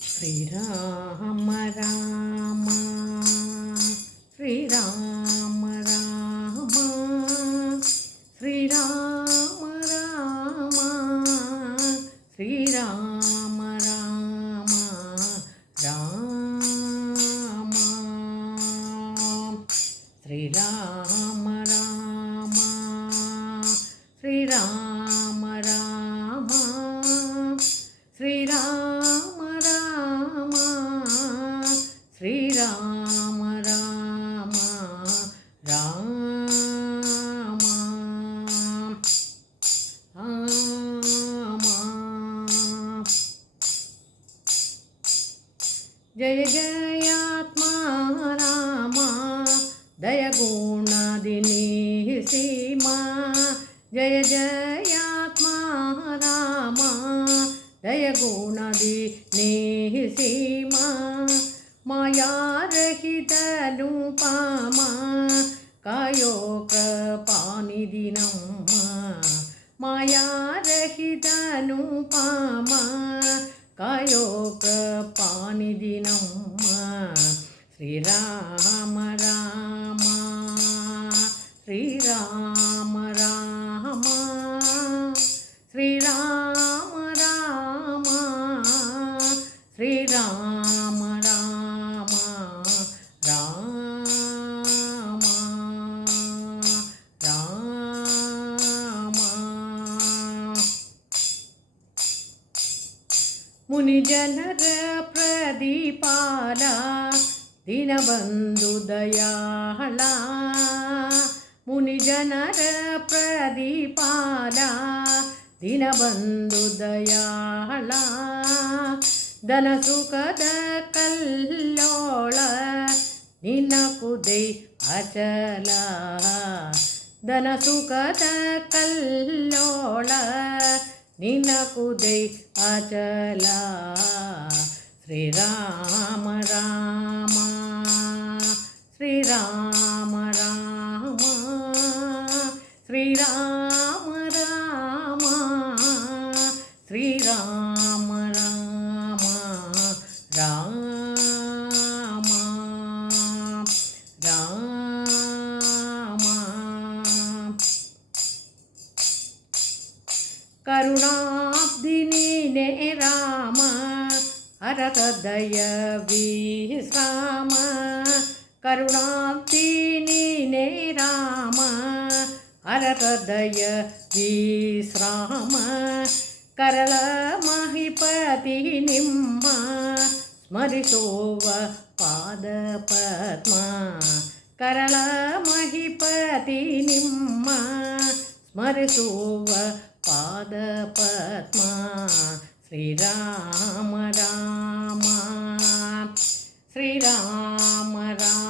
శ్రీరామ రామ శ్రీరామ రామ శ్రీరామ రామ శ్రీరామ రామ రామ శ్రీరామ రామ శ్రీరామ రామ శ్రీరామ రామ శ్రీరామ రామ రామ రామ జయ జయాత్మా రామ దయగుణదిని సీమా జయ జయాత్మా రామ దయగుణది సీమా మాయారహితను పామా కాయో కృపానిధి నమ్మ మాయారహితను పామా కాయో కృపానిధి నమ్మ శ్రీరామ రామ శ్రీరామ రామ శ్రీరామ రామ శ్రీరామ రామ రామ రామ మునిజనర ప్రదీపాల దీనబంధు దయాళ మునిజనర ప్రదీపాల దీనబంధు ದಯಾಳ ಧನ ಸುಖದ ಕಲ್ಲೋಳ ನಿನ್ನ ಕುದೈ ಅಚಲ ಧನ ಸುಖದ ಕಲ್ಲೋಳ ನಿನ್ನ ಕುದೈ ಅಚಲ ಶ್ರೀರಾಮ ರಾಮ ಶ್ರೀರಾಮ ರಾಮ ಶ್ರೀರಾಮ ರಾಮ ಶ್ರೀರಾಮ ರಾಮ ರಾಮ ರಾಮ ಕರುಣಾಬ್ಧಿ ನೀನೇ ರಾಮ ಹರಹೃದಯ ವಿಶ್ರಾಮ ಕರುಣಾಬ್ಧಿ ನೀನೇ ರಾಮ ಹರಹೃದಯ ವಿಶ್ರಾಮ ಕರಳ ಮಹಿಪತಿ ನಿಮ್ಮ ಸ್ಮರಿಸುವ ಪಾದ ಪದ್ಮ ಕರಳ ಮಹಿಪತಿ ನಿಮ್ಮ ಸ್ಮರಿಸುವ ಪಾದ ಪದ್ಮ ಶ್ರೀರಾಮ ರಾಮ ಶ್ರೀರಾಮ ರಾಮ